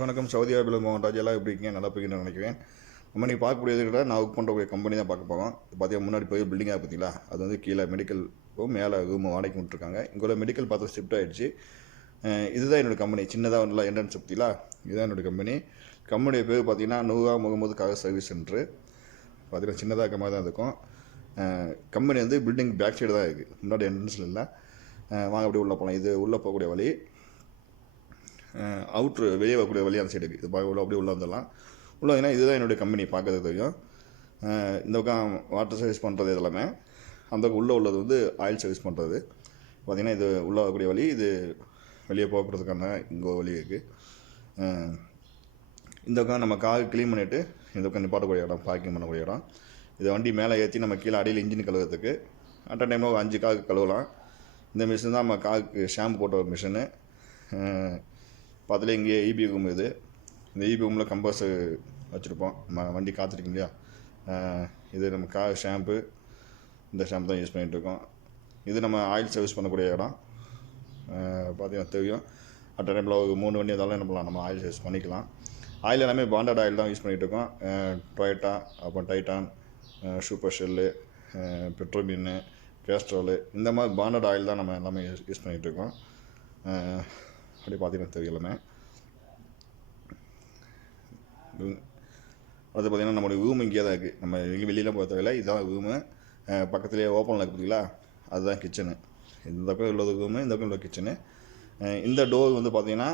வணக்கம். சவுதி அரேபியாவில் மோகன்ராஜ் எல்லாம் எப்படி இருக்கீங்க? நல்லா போய்கின்னு நினைக்கிறேன். நம்ம நீங்கள் பார்க்கக்கூடியது கூட நான் ஒர்க் பண்ணுறக்கூடிய கம்பெனி தான் பார்க்க போகிறோம். பார்த்தீங்கன்னா முன்னாடி போய் பில்டிங்காக பார்த்தீங்களா, அது வந்து கீழே மெடிக்கல் மேலே ரூம் வாடகைக்கு விட்டுருக்காங்க. இங்கே மெடிக்கல் பார்த்து ஷிஃப்ட் ஆகிடுச்சு. இதுதான் என்னோடய கம்பெனி. சின்னதாக ஒன்றில் என்ட்ரன்ஸ் பார்த்தீங்களா, இதுதான் என்னோடய கம்பெனி. கம்பெனியோட பேர் பார்த்தீங்கன்னா நூகா முகமது கார் சர்வீஸ் சென்ட்ரு. பார்த்தீங்கன்னா சின்னதாக இருக்க மாதிரி தான் இருக்கும். கம்பெனி வந்து பில்டிங் பேக் சைடு தான் இருக்குது, முன்னாடி என்ட்ரன்ஸில் இல்லை. வாங்க அப்படி உள்ளே போகலாம். இது உள்ளே போகக்கூடிய வழி. அவுட்ரு வெளியே வரக்கூடிய வழி அந்த சைடு இருக்குது. இது பார்க்க அப்படியே உள்ளே வந்துடலாம். உள்ளே வந்தீங்கன்னா இதுதான் என்னுடைய கம்பெனி பார்க்கறது தெரியும். இந்த பக்கம் வாட்டர் சர்வீஸ் பண்ணுறது எல்லாமே. அந்த உள்ளே உள்ளது வந்து ஆயில் சர்வீஸ் பண்ணுறது. பார்த்திங்கன்னா இது உள்ளே வரக்கூடிய வழி. இது வெளியே போக்குறதுக்கான இங்கே வழி இருக்குது. இந்த பக்கம் நம்ம கார் க்ளீன் பண்ணிவிட்டு இந்த பக்கம் நிப்பாட்டக்கூடிய இடம், பார்க்கிங் பண்ணக்கூடிய இடம். இதை வண்டி மேலே ஏற்றி நம்ம கீழே அடியில் இன்ஜின் கழுவுறதுக்கு அட் அ டைமில் ஒரு 5 காருக்கு கழுவலாம். இந்த மிஷின் தான் நம்ம காருக்கு ஷாம்பு போட்ட ஒரு மிஷினு. பார்த்தாலே இங்கேயே இபி ரூம் இது. இந்த இபி ரூமில் கம்பர்ஸர் வச்சுருப்போம். நம்ம வண்டி காத்திருக்கோம் இல்லையா, இது நம்ம கார் ஷாம்பு, இந்த ஷாம்பு தான் யூஸ் பண்ணிகிட்ருக்கோம். இது நம்ம ஆயில் சர்வீஸ் பண்ணக்கூடிய இடம். பார்த்தீங்கன்னா தெரியும், அட் டைமில் ஒரு 3 வண்டி இருந்தாலும் என்ன பண்ணலாம், நம்ம ஆயில் சர்வீஸ் பண்ணிக்கலாம். ஆயில் எல்லாமே பாண்டட் ஆயில் தான் யூஸ் பண்ணிகிட்ருக்கோம். டொயோட்டா, அப்புறம் டைட்டான், சூப்பர் ஷெல்லு, பெட்ரோமீனு, கேஸ்ட்ரோலு, இந்த மாதிரி பாண்டட் ஆயில் தான் நம்ம எல்லாமே யூஸ் பண்ணிகிட்ருக்கோம். அப்படி பார்த்தீங்கன்னா தெரியும் எல்லாமே. அது பார்த்திங்கன்னா நம்மளுடைய ரூம் இங்கே தான் இருக்குது. நம்ம வெளியில் போக தேவையில்லை. இதுதான் ரூமு. பக்கத்துலேயே ஓப்பனில் இருக்குது பார்த்தீங்களா, அதுதான் கிச்சனு. இந்த பக்கம் உள்ளது ரூமு, இந்த பக்கம் உள்ள கிச்சனு. இந்த டோர் வந்து பார்த்திங்கன்னா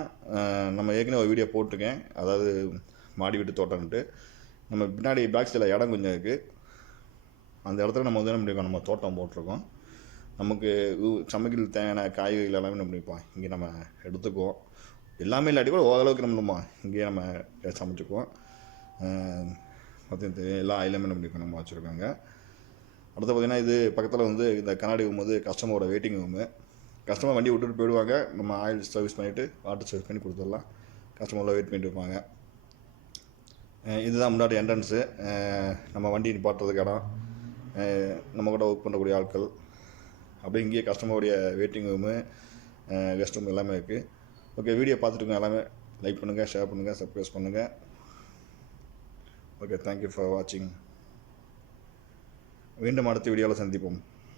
நம்ம ஏற்கனவே ஒரு வீடியோ போட்டிருக்கேன், அதாவது மாடி வீட்டு தோட்டம்ன்ட்டு. நம்ம பின்னாடி பேக் சைடில் இடம் கொஞ்சம் இருக்குது. அந்த இடத்துல நம்ம வந்து நம்ம தோட்டம் போட்டிருக்கோம். நமக்கு சமைக்கல் தேவையான காய்கறிகள் எல்லாமே நம்ம பண்ணிப்போம், இங்கே நம்ம எடுத்துக்குவோம். எல்லாமே இல்லாட்டி கூட ஓரளவுக்கு நம்ம இங்கேயே நம்ம சமைச்சிக்குவோம். பார்த்தீங்கன்னா எல்லா எல்லாமே நம்ம வச்சுருக்காங்க. அடுத்து பார்த்திங்கன்னா இது பக்கத்தில் வந்து இந்த கண்ணாடி ரூம் வந்து கஸ்டமரோட வெயிட்டிங் ரூமு. கஸ்டமர் வண்டி விட்டுட்டு போயிடுவாங்க, நம்ம ஆயில் சர்வீஸ் பண்ணிவிட்டு வாட்டர் சர்வீஸ் பண்ணி கொடுத்துடலாம். கஸ்டமரில் வெயிட் பண்ணிட்டு இருப்பாங்க. இதுதான் முன்னாடி என்ட்ரன்ஸு. நம்ம வண்டி நிப்பாட்டுறதுக்கு இடம், நம்ம கூட ஒர்க் பண்ணக்கூடிய ஆட்கள். அப்படியே இங்கேயே கஸ்டமருடைய வெயிட்டிங் ரூமு, கெஸ்ட் ரூம் எல்லாமே இருக்குது. ஓகே, வீடியோ பார்த்துட்டுங்க எல்லாமே லைக் பண்ணுங்கள், ஷேர் பண்ணுங்கள், சப்ஸ்கிரைப் பண்ணுங்கள். ஓகே, தேங்க்யூ ஃபார் வாட்சிங். மீண்டும் அடுத்த வீடியோவில் சந்திப்போம்.